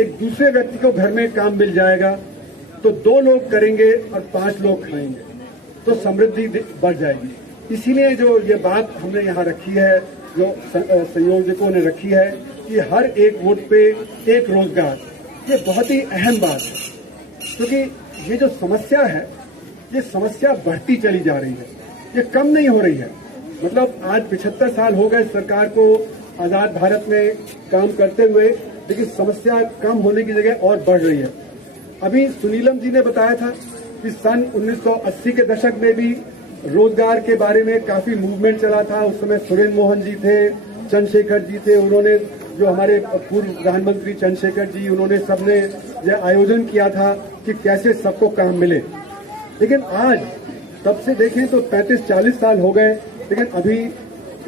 एक दूसरे व्यक्ति को घर में काम मिल जाएगा तो 2 लोग करेंगे और 5 लोग खाएंगे तो समृद्धि बढ़ जाएगी। इसीलिए जो ये बात हमने यहाँ रखी है, जो संयोजकों ने रखी है कि हर एक वोट पे एक रोजगार, ये बहुत ही अहम बात है, क्योंकि ये जो समस्या है ये समस्या बढ़ती चली जा रही है, ये कम नहीं हो रही है। मतलब आज 75 साल हो गए सरकार को आजाद भारत में काम करते हुए, लेकिन समस्या कम होने की जगह और बढ़ रही है। अभी सुनीलम जी ने बताया था कि सन 1980 के दशक में भी रोजगार के बारे में काफी मूवमेंट चला था। उस समय सुरेंद्र मोहन जी थे, चंद्रशेखर जी थे, उन्होंने जो हमारे पूर्व प्रधानमंत्री चंद्रशेखर जी, उन्होंने सबने यह आयोजन किया था कि कैसे सबको काम मिले। लेकिन आज तब से देखें तो 35-40 साल हो गए, लेकिन अभी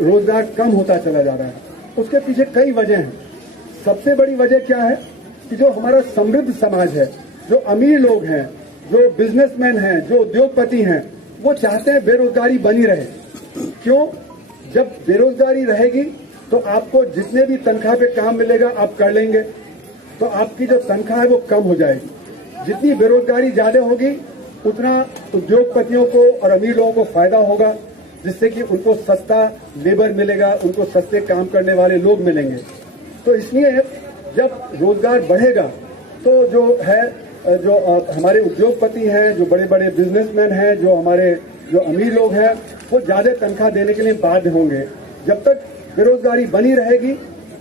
रोजगार कम होता चला जा रहा है। उसके पीछे कई वजह हैं। सबसे बड़ी वजह क्या है कि जो हमारा समृद्ध समाज है, जो अमीर लोग हैं, जो बिजनेसमैन हैं, जो उद्योगपति हैं, वो चाहते हैं बेरोजगारी बनी रहे। क्यों? जब बेरोजगारी रहेगी तो आपको जितने भी तनख्वाह पे काम मिलेगा आप कर लेंगे, तो आपकी जो तनख्वाह है वो कम हो जाएगी। जितनी बेरोजगारी ज्यादा होगी उतना उद्योगपतियों को और अमीर लोगों को फायदा होगा, जिससे कि उनको सस्ता लेबर मिलेगा, उनको सस्ते काम करने वाले लोग मिलेंगे। तो इसलिए जब रोजगार बढ़ेगा तो जो है, जो हमारे उद्योगपति हैं, जो बड़े बड़े बिजनेसमैन हैं, जो हमारे जो अमीर लोग हैं, वो ज्यादा तनख्वाह देने के लिए बाध्य होंगे। जब तक बेरोजगारी बनी रहेगी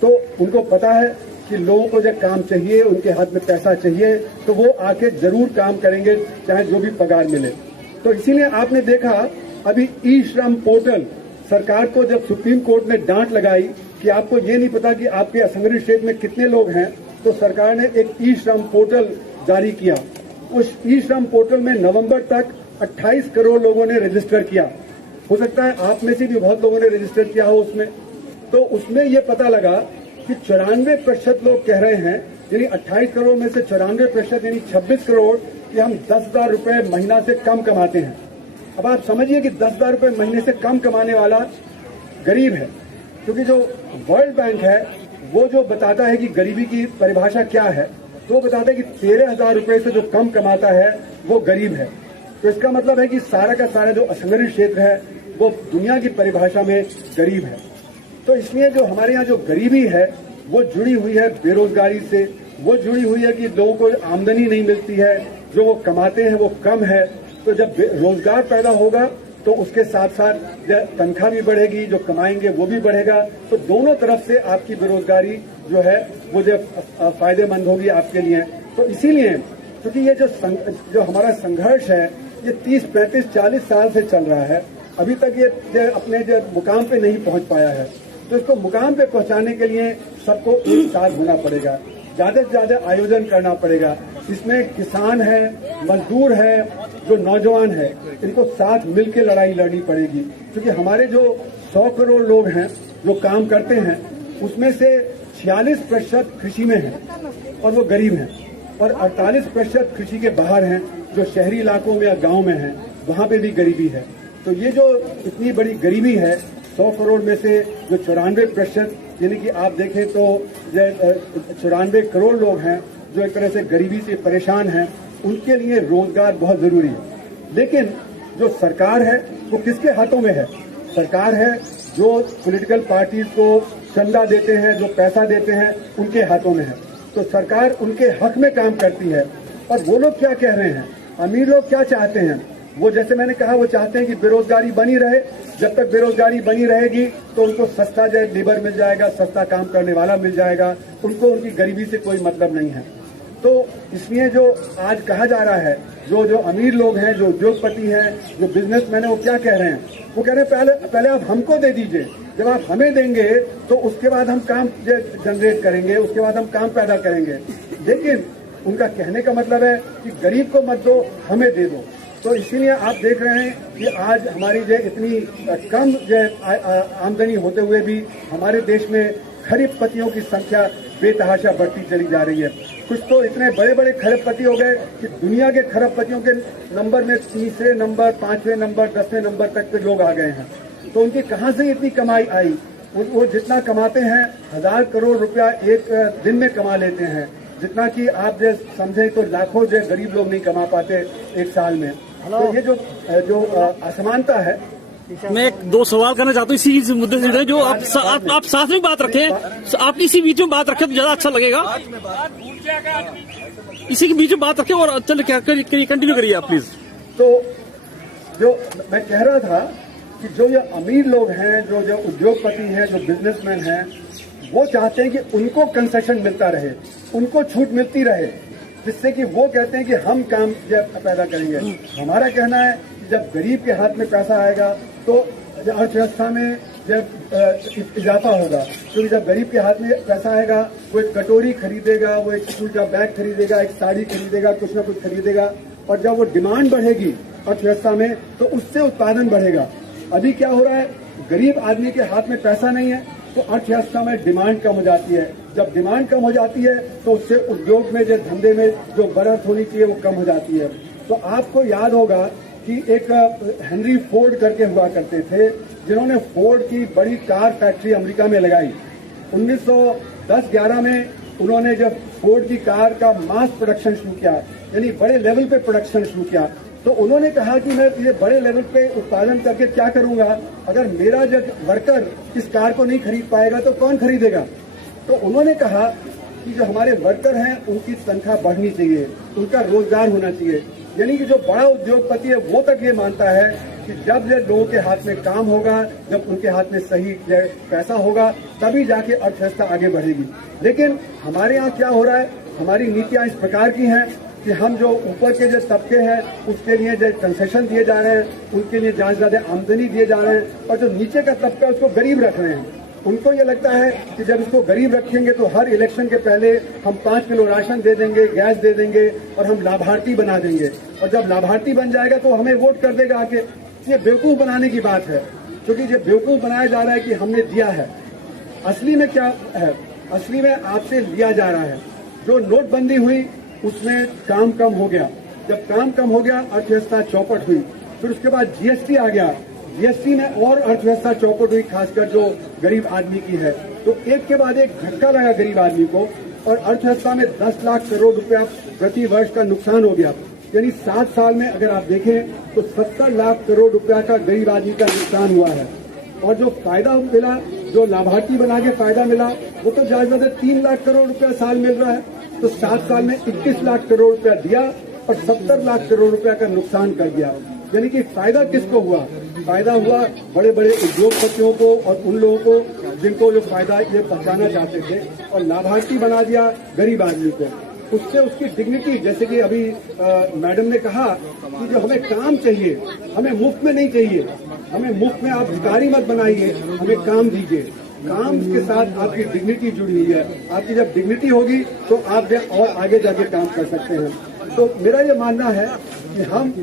तो उनको पता है कि लोगों को जब काम चाहिए, उनके हाथ में पैसा चाहिए, तो वो आके जरूर काम करेंगे, चाहे जो भी पगार मिले। तो इसीलिए आपने देखा अभी ई श्रम पोर्टल, सरकार को जब सुप्रीम कोर्ट ने डांट लगाई कि आपको ये नहीं पता कि आपके असंगठित क्षेत्र में कितने लोग हैं, तो सरकार ने एक ई श्रम पोर्टल जारी किया। उस ई श्रम पोर्टल में नवंबर तक 28 करोड़ लोगों ने रजिस्टर किया। हो सकता है आप में से भी बहुत लोगों ने रजिस्टर किया हो उसमें। तो उसमें ये पता लगा कि 94% लोग कह रहे हैं, यानी 28 करोड़ में से 94% यानी 26 करोड़ कि हम 10,000 रुपए महीना से कम कमाते हैं। अब आप समझिए कि 10,000 रुपए महीने से कम कमाने वाला गरीब है, क्योंकि जो वर्ल्ड बैंक है वो जो बताता है कि गरीबी की परिभाषा क्या है, तो वो बताता है कि 13,000 रुपए से जो कम कमाता है वो गरीब है। तो इसका मतलब है कि सारा का सारा जो असंगठित क्षेत्र है वो दुनिया की परिभाषा में गरीब है। तो इसलिए जो हमारे यहाँ जो गरीबी है वो जुड़ी हुई है बेरोजगारी से, वो जुड़ी हुई है कि लोगों को आमदनी नहीं मिलती है, जो वो कमाते हैं वो कम है। तो जब रोजगार पैदा होगा तो उसके साथ साथ तनख्वाह भी बढ़ेगी, जो कमाएंगे वो भी बढ़ेगा। तो दोनों तरफ से आपकी बेरोजगारी जो है वो जो फायदेमंद होगी आपके लिए। तो इसीलिए क्योंकि ये जो हमारा संघर्ष है ये 30, 35, 40 साल से चल रहा है, अभी तक ये अपने जो मुकाम पे नहीं पहुंच पाया है। तो इसको मुकाम पे पहुंचाने के लिए सबको एक साथ होना पड़ेगा, ज्यादा से ज्यादा आयोजन करना पड़ेगा। इसमें किसान है, मजदूर है, जो नौजवान है, इनको साथ मिलकर लड़ाई लड़नी पड़ेगी। क्योंकि हमारे जो 100 करोड़ लोग हैं जो काम करते हैं, उसमें से 46% कृषि में है और वो गरीब हैं, और 48% कृषि के बाहर हैं, जो शहरी इलाकों में या गांव में हैं, वहां पे भी गरीबी है। तो ये जो इतनी बड़ी गरीबी है, 100 करोड़ में से जो 94%, यानी कि आप देखें तो 94 करोड़ लोग हैं जो एक तरह से गरीबी से परेशान हैं, उनके लिए रोजगार बहुत जरूरी है। लेकिन जो सरकार है वो किसके हाथों में है? सरकार है जो पॉलिटिकल पार्टीज को चंदा देते हैं, जो पैसा देते हैं, उनके हाथों में है। तो सरकार उनके हक में काम करती है। और वो लोग क्या कह रहे हैं, अमीर लोग क्या चाहते हैं? वो जैसे मैंने कहा, वो चाहते हैं कि बेरोजगारी बनी रहे। जब तक बेरोजगारी बनी रहेगी तो उनको सस्ता जो लेबर मिल जाएगा, सस्ता काम करने वाला मिल जाएगा, उनको उनकी गरीबी से कोई मतलब नहीं है। तो इसलिए जो आज कहा जा रहा है, जो अमीर लोग हैं, जो उद्योगपति हैं, जो बिजनेसमैन है, वो क्या कह रहे हैं? वो कह रहे हैं पहले आप हमको दे दीजिए, जब आप हमें देंगे तो उसके बाद हम काम जनरेट करेंगे, उसके बाद हम काम पैदा करेंगे। लेकिन उनका कहने का मतलब है कि गरीब को मत दो, हमें दे दो। तो इसीलिए आप देख रहे हैं कि आज हमारी जो इतनी कम जो आमदनी होते हुए भी हमारे देश में खरीदपतियों की संख्या बेतहाशा बढ़ती चली जा रही है। कुछ तो इतने बड़े बड़े खरबपति हो गए कि दुनिया के खरबपतियों के नंबर में 3रे नंबर, 5वें नंबर, 10वें नंबर तक के लोग आ गए हैं। तो उनकी कहां से इतनी कमाई आई? वो जितना कमाते हैं 1000 करोड़ रुपया एक दिन में कमा लेते हैं। जितना कि आप जो समझे तो लाखों जो गरीब लोग नहीं कमा पाते एक साल में। तो ये जो असमानता है, मैं एक दो सवाल करना चाहता हूँ इसी मुद्दे से जुड़े। जो आप साथ में बात रखें, आप इसी बीच में बात रखें तो ज्यादा अच्छा लगेगा। इसी के बीच में बात रखें और चल क्या कंटिन्यू करिए आप प्लीज। तो जो मैं कह रहा था कि जो ये अमीर लोग हैं, जो उद्योगपति हैं, जो बिजनेसमैन हैं, वो चाहते हैं कि उनको कंसेशन मिलता रहे, उनको छूट मिलती रहे, जिससे कि वो कहते हैं कि हम काम पैदा करेंगे। हमारा कहना है कि जब गरीब के हाथ में पैसा आएगा तो अर्थव्यवस्था में जब इजाफा होगा, क्योंकि जब गरीब के हाथ में पैसा आएगा वो एक कटोरी खरीदेगा, वो एक स्कूल का बैग खरीदेगा, एक साड़ी खरीदेगा, कुछ ना कुछ खरीदेगा। और जब वो डिमांड बढ़ेगी अर्थव्यवस्था में तो उससे उत्पादन बढ़ेगा। अभी क्या हो रहा है, गरीब आदमी के हाथ में पैसा नहीं है तो अर्थव्यवस्था में डिमांड कम हो जाती है। जब डिमांड कम हो जाती है तो उससे उद्योग में जो धंधे में जो बढ़त होनी चाहिए वो कम हो जाती है। तो आपको याद होगा कि एक हेनरी फोर्ड करके हुआ करते थे, जिन्होंने फोर्ड की बड़ी कार फैक्ट्री अमेरिका में लगाई। 1910-11 में उन्होंने जब फोर्ड की कार का मास प्रोडक्शन शुरू किया, यानी बड़े लेवल पे प्रोडक्शन शुरू किया, तो उन्होंने कहा कि मैं ये बड़े लेवल पे उत्पादन करके क्या करूंगा, अगर मेरा जब वर्कर इस कार को नहीं खरीद पाएगा तो कौन खरीदेगा। तो उन्होंने कहा कि जो हमारे वर्कर हैं उनकी तनख्वाह बढ़नी चाहिए, उनका रोजगार होना चाहिए। यानी कि जो बड़ा उद्योगपति है वो तक ये मानता है कि जब लोगों के हाथ में काम होगा, जब उनके हाथ में सही पैसा होगा, तभी जाके अर्थव्यवस्था आगे बढ़ेगी। लेकिन हमारे यहाँ क्या हो रहा है, हमारी नीतियां इस प्रकार की हैं कि हम जो ऊपर के जो तबके हैं उसके लिए जो कंसेशन दिए जा रहे हैं, उनके लिए ज्यादा आमदनी दिए जा रहे हैं, और जो नीचे का तबका है उसको गरीब रख रहे हैं। उनको ये लगता है कि जब इसको गरीब रखेंगे तो हर इलेक्शन के पहले हम 5 किलो राशन दे देंगे, गैस दे देंगे और हम लाभार्थी बना देंगे, और जब लाभार्थी बन जाएगा तो हमें वोट कर देगा आके। ये बेवकूफ बनाने की बात है, क्योंकि ये बेवकूफ बनाया जा रहा है कि हमने दिया है। असली में क्या है, असली में आपसे लिया जा रहा है। जो नोटबंदी हुई उसमें काम कम हो गया, जब काम कम हो गया अर्थव्यवस्था चौपट हुई, फिर उसके बाद जीएसटी आ गया, जीएसटी में और अर्थव्यवस्था चौपट हुई, खासकर जो गरीब आदमी की है। तो एक के बाद एक झटका लगा गरीब आदमी को, और अर्थव्यवस्था में 10 लाख करोड़ रुपया प्रति वर्ष का नुकसान हो गया। यानी 7 साल में अगर आप देखें तो 70 लाख करोड़ रुपया का गरीब आदमी का नुकसान हुआ है। और जो फायदा मिला, जो लाभार्थी बना के फायदा मिला, वो तो ज्यादा 3 लाख करोड़ रुपया साल मिल रहा है। तो 7 साल में 21 लाख करोड़ रुपया दिया और 70 लाख करोड़ रुपया का नुकसान कर दिया। यानी कि फायदा किसको हुआ, फायदा हुआ बड़े बड़े उद्योगपतियों को और उन लोगों को जिनको जो फायदा ये पहुंचाना चाहते थे, और लाभार्थी बना दिया गरीब आदमी को। उससे उसकी डिग्निटी, जैसे कि अभी मैडम ने कहा कि जो हमें काम चाहिए, हमें मुफ्त में नहीं चाहिए, हमें मुफ्त में आप भिखारी मत बनाइए, हमें काम दीजिए। काम के साथ आपकी डिग्निटी जुड़ी हुई है, आपकी जब डिग्निटी होगी तो आप और आगे जाके काम कर सकते हैं। तो मेरा ये मानना है कि हम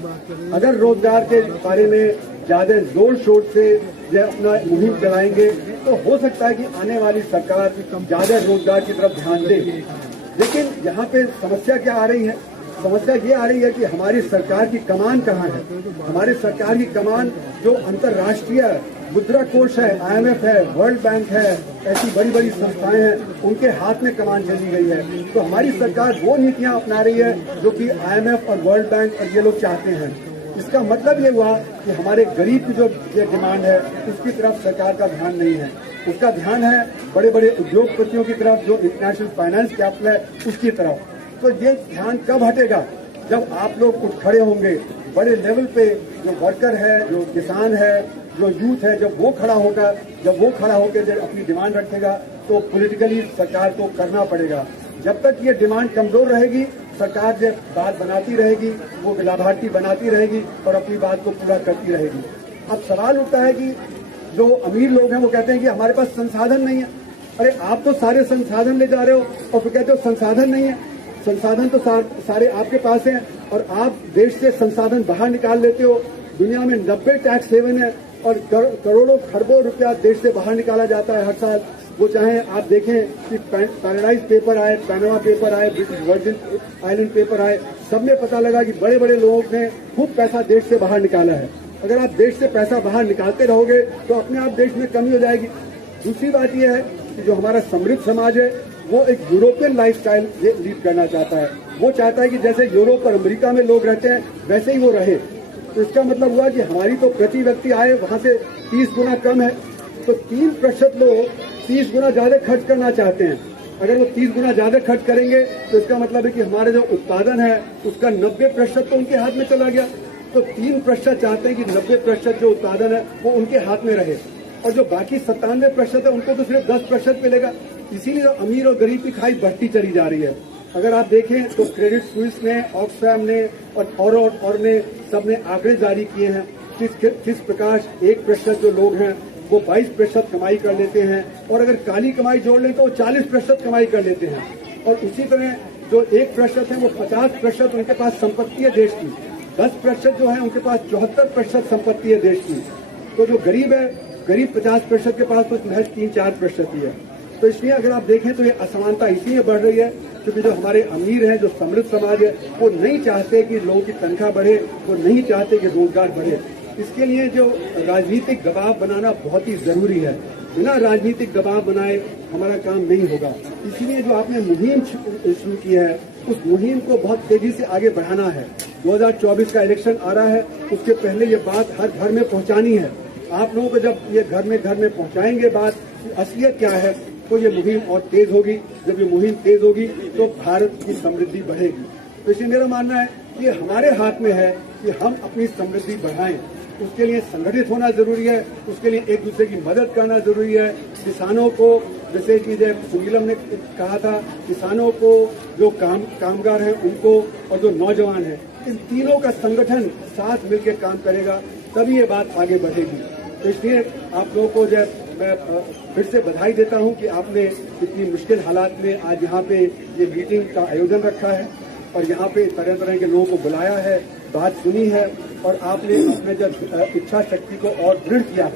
अगर रोजगार के बारे में ज्यादा जोर शोर से अपना मुहिम चलाएंगे तो हो सकता है कि आने वाली सरकार ज्यादा रोजगार की तरफ ध्यान दे। लेकिन यहाँ पे समस्या क्या आ रही है, समस्या ये आ रही है कि हमारी सरकार की कमान कहाँ है। हमारी सरकार की कमान जो अंतर्राष्ट्रीय मुद्रा कोष है, IMF है, वर्ल्ड बैंक है, ऐसी बड़ी बड़ी संस्थाएं हैं, उनके हाथ में कमान चली गई है। तो हमारी सरकार वो नीतियां अपना रही है जो कि IMF और वर्ल्ड बैंक और ये लोग चाहते हैं। इसका मतलब ये हुआ कि हमारे गरीब की जो डिमांड है उसकी तरफ सरकार का ध्यान नहीं है, उसका ध्यान है बड़े बड़े उद्योगपतियों की तरफ, जो इंटरनेशनल फाइनेंस कैपिटल है उसकी तरफ। तो ये ध्यान कब हटेगा, जब आप लोग उठ खड़े होंगे बड़े लेवल पे, जो वर्कर है, जो किसान है, जो यूथ है, जब वो खड़ा होगा, जब वो खड़ा होकर जब अपनी डिमांड रखेगा तो पॉलिटिकली सरकार को करना पड़ेगा। जब तक ये डिमांड कमजोर रहेगी सरकार जब बात बनाती रहेगी, वो लाभार्थी बनाती रहेगी और अपनी बात को पूरा करती रहेगी। अब सवाल उठता है कि जो अमीर लोग हैं वो कहते हैं कि हमारे पास संसाधन नहीं है। अरे आप तो सारे संसाधन ले जा रहे हो और फिर कहते हो संसाधन नहीं है। संसाधन तो सारे आपके पास हैं और आप देश से संसाधन बाहर निकाल लेते हो। दुनिया में 90 टैक्स हेवन है और करोड़ों खरबों रुपया देश से बाहर निकाला जाता है हर साल। वो चाहे आप देखें कि पैराडाइज पेपर आए, पैनामा पेपर आए, ब्रिटिश वर्जिन आइलैंड पेपर आए, सब में पता लगा कि बड़े बड़े लोगों ने खूब पैसा देश से बाहर निकाला है। अगर आप देश से पैसा बाहर निकालते रहोगे तो अपने आप देश में कमी हो जाएगी। दूसरी बात यह है कि जो हमारा समृद्ध समाज है वो एक यूरोपियन लाइफस्टाइल लीड करना चाहता है। वो चाहता है कि जैसे यूरोप और अमेरिका में लोग रहते हैं वैसे ही वो रहे। तो इसका मतलब हुआ कि हमारी तो प्रति व्यक्ति आय वहां से 30 गुना कम है, तो 3% लोग 30 गुना ज्यादा खर्च करना चाहते हैं। अगर वो 30 गुना ज्यादा खर्च करेंगे तो इसका मतलब है कि हमारे जो उत्पादन है उसका 90% तो उनके हाथ में चला गया। तो 3% चाहते हैं कि 90% जो उत्पादन है वो उनके हाथ में रहे, और जो बाकी 97% है उनको तो सिर्फ 10% मिलेगा। इसीलिए जो अमीर और गरीब की खाई बढ़ती चली जा रही है। अगर आप देखें तो क्रेडिट स्विस ने, ऑक्सफैम ने और ने सबने आंकड़े जारी किए हैं किस प्रकार 1% जो लोग हैं वो 22% कमाई कर लेते हैं, और अगर काली कमाई जोड़ लें तो वो 40% कमाई कर लेते हैं। और उसी तरह जो 1% है वो 50% उनके पास संपत्ति है देश की, 10% जो है उनके पास 74% संपत्ति है देश की। तो जो गरीब है, करीब 50% के पास तो महज 3-4% ही है। तो इसलिए अगर आप देखें तो ये असमानता इसलिए बढ़ रही है क्योंकि जो हमारे अमीर हैं, जो समृद्ध समाज है, वो नहीं चाहते कि लोगों की तनख्वाह बढ़े, वो नहीं चाहते कि रोजगार बढ़े। इसके लिए जो राजनीतिक दबाव बनाना बहुत ही जरूरी है। बिना राजनीतिक दबाव बनाए हमारा काम नहीं होगा। इसीलिए जो आपने मुहिम शुरू की है उस मुहिम को बहुत तेजी से आगे बढ़ाना है। 2024 का इलेक्शन आ रहा है, उसके पहले ये बात हर घर में पहुंचानी है। आप लोगों को जब ये घर में पहुंचाएंगे बात कि असलियत क्या है, तो ये मुहिम और तेज होगी। जब ये मुहिम तेज होगी तो भारत की समृद्धि बढ़ेगी। तो इसलिए मेरा मानना है कि ये हमारे हाथ में है कि हम अपनी समृद्धि बढ़ाएं। उसके लिए संगठित होना जरूरी है, उसके लिए एक दूसरे की मदद करना जरूरी है। किसानों को, जैसे कि जब सुनीलम ने कहा था, किसानों को, जो कामगार हैं उनको, और जो नौजवान हैं, इन तीनों का संगठन साथ मिलकर काम करेगा तभी ये बात आगे बढ़ेगी। तो इसलिए आप लोगों को जब मैं फिर से बधाई देता हूं कि आपने इतनी मुश्किल हालात में आज यहाँ पे ये मीटिंग का आयोजन रखा है और यहाँ पे तरह तरह के लोगों को बुलाया है, बात सुनी है, और आपने अपने जब इच्छा शक्ति को और दृढ़ किया है।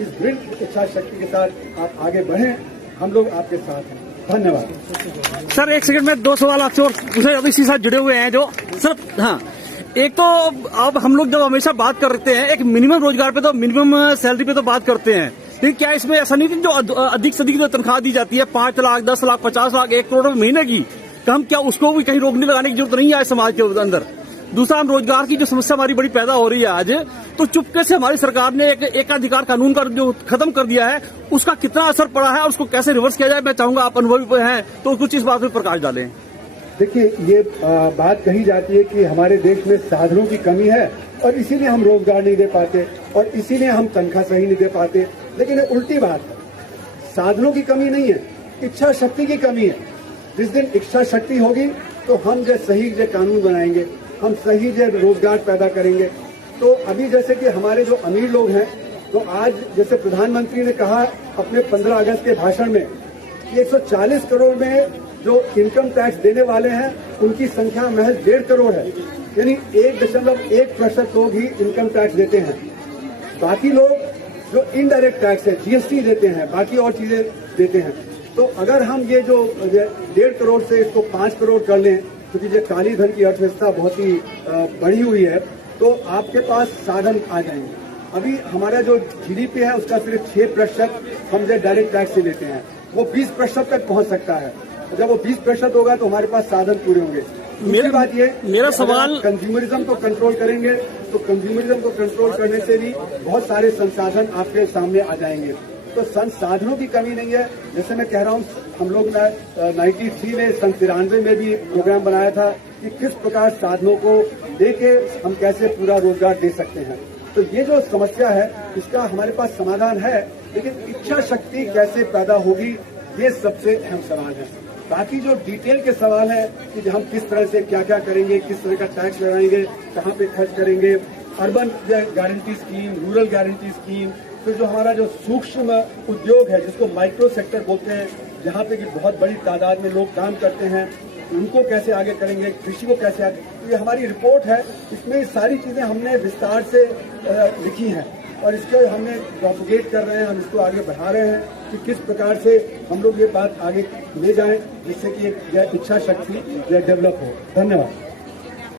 इस दृढ़ इच्छा शक्ति के साथ आप आगे बढ़ें, हम लोग आपके साथ हैं। धन्यवाद। सर एक सेकंड में 2 सवाल आपसे और पूछे, इसी साथ जुड़े हुए हैं जो सर। हाँ, एक तो अब हम लोग जब हमेशा बात करते हैं एक मिनिमम रोजगार पे, तो मिनिमम सैलरी पे तो बात करते हैं, लेकिन क्या इसमें ऐसा नहीं कि जो अधिक से अधिक जो तनख्वाह दी जाती है 5 लाख, 10 लाख, 50 लाख, 1 करोड़ महीने की, हम क्या उसको भी कहीं रोकने लगाने की जरूरत नहीं है समाज के अंदर? दूसरा, हम रोजगार की जो समस्या हमारी बड़ी पैदा हो रही है आज, तो चुपके से हमारी सरकार ने एक एकाधिकार कानून का जो खत्म कर दिया है, उसका कितना असर पड़ा है और उसको कैसे रिवर्स किया जाए, मैं चाहूंगा आप अनुभवी हैं तो कुछ इस बात पर प्रकाश डालें। देखिए, ये बात कही जाती है कि हमारे देश में साधनों की कमी है और इसीलिए हम रोजगार नहीं दे पाते और इसीलिए हम तनख्वाह सही नहीं दे पाते, लेकिन ये उल्टी बात है। साधनों की कमी नहीं है, इच्छा शक्ति की कमी है। जिस दिन इच्छा शक्ति होगी तो हम जो सही जो कानून बनाएंगे, हम सही जो रोजगार पैदा करेंगे। तो अभी जैसे कि हमारे जो अमीर लोग हैं, तो आज जैसे प्रधानमंत्री ने कहा अपने 15 अगस्त के भाषण में कि 140 करोड़ में जो इनकम टैक्स देने वाले हैं उनकी संख्या महज 1.5 करोड़ है, यानी 1.1% लोग ही इनकम टैक्स देते हैं। बाकी लोग जो इनडायरेक्ट टैक्स है, जीएसटी देते हैं, बाकी और चीजें देते हैं। तो अगर हम ये जो 1.5 करोड़ से इसको 5 करोड़ कर लें, क्योंकि ये काली धन की अर्थव्यवस्था बहुत ही बढ़ी हुई है, तो आपके पास साधन आ जाएंगे। अभी हमारा जो जीडीपी है उसका सिर्फ 6% हम जो डायरेक्ट टैक्स से लेते हैं, वो 20% तक पहुंच सकता है। जब वो 20% होगा तो हमारे पास साधन पूरे होंगे। मेरा सवाल, कंज्यूमरिज्म को कंट्रोल करेंगे तो कंज्यूमरिज्म को कंट्रोल करने से भी बहुत सारे संसाधन आपके सामने आ जाएंगे। तो संसाधनों की कमी नहीं है। जैसे मैं कह रहा हूँ, हम लोग 93 में 93 में भी प्रोग्राम बनाया था कि किस प्रकार साधनों को देके हम कैसे पूरा रोजगार दे सकते हैं। तो ये जो समस्या है इसका हमारे पास समाधान है, लेकिन इच्छा शक्ति कैसे पैदा होगी, ये सबसे अहम सवाल है। बाकी जो डिटेल के सवाल है कि हम किस तरह से क्या क्या करेंगे, किस तरह का टैक्स लगाएंगे, कहाँ पे खर्च करेंगे, urban guarantee scheme, rural guarantee scheme, फिर जो हमारा जो सूक्ष्म उद्योग है जिसको माइक्रो सेक्टर बोलते हैं, जहाँ पे कि बहुत बड़ी तादाद में लोग काम करते हैं, उनको कैसे आगे करेंगे, कृषि को कैसे आगे, तो ये हमारी रिपोर्ट है। इसमें सारी चीजें हमने विस्तार से लिखी हैं और इसको हमने प्रोपोगेट कर रहे हैं, हम इसको आगे बढ़ा रहे हैं कि किस प्रकार से हम लोग ये बात आगे ले जाएं जिससे कि एक इच्छा शक्ति डेवलप हो। धन्यवाद।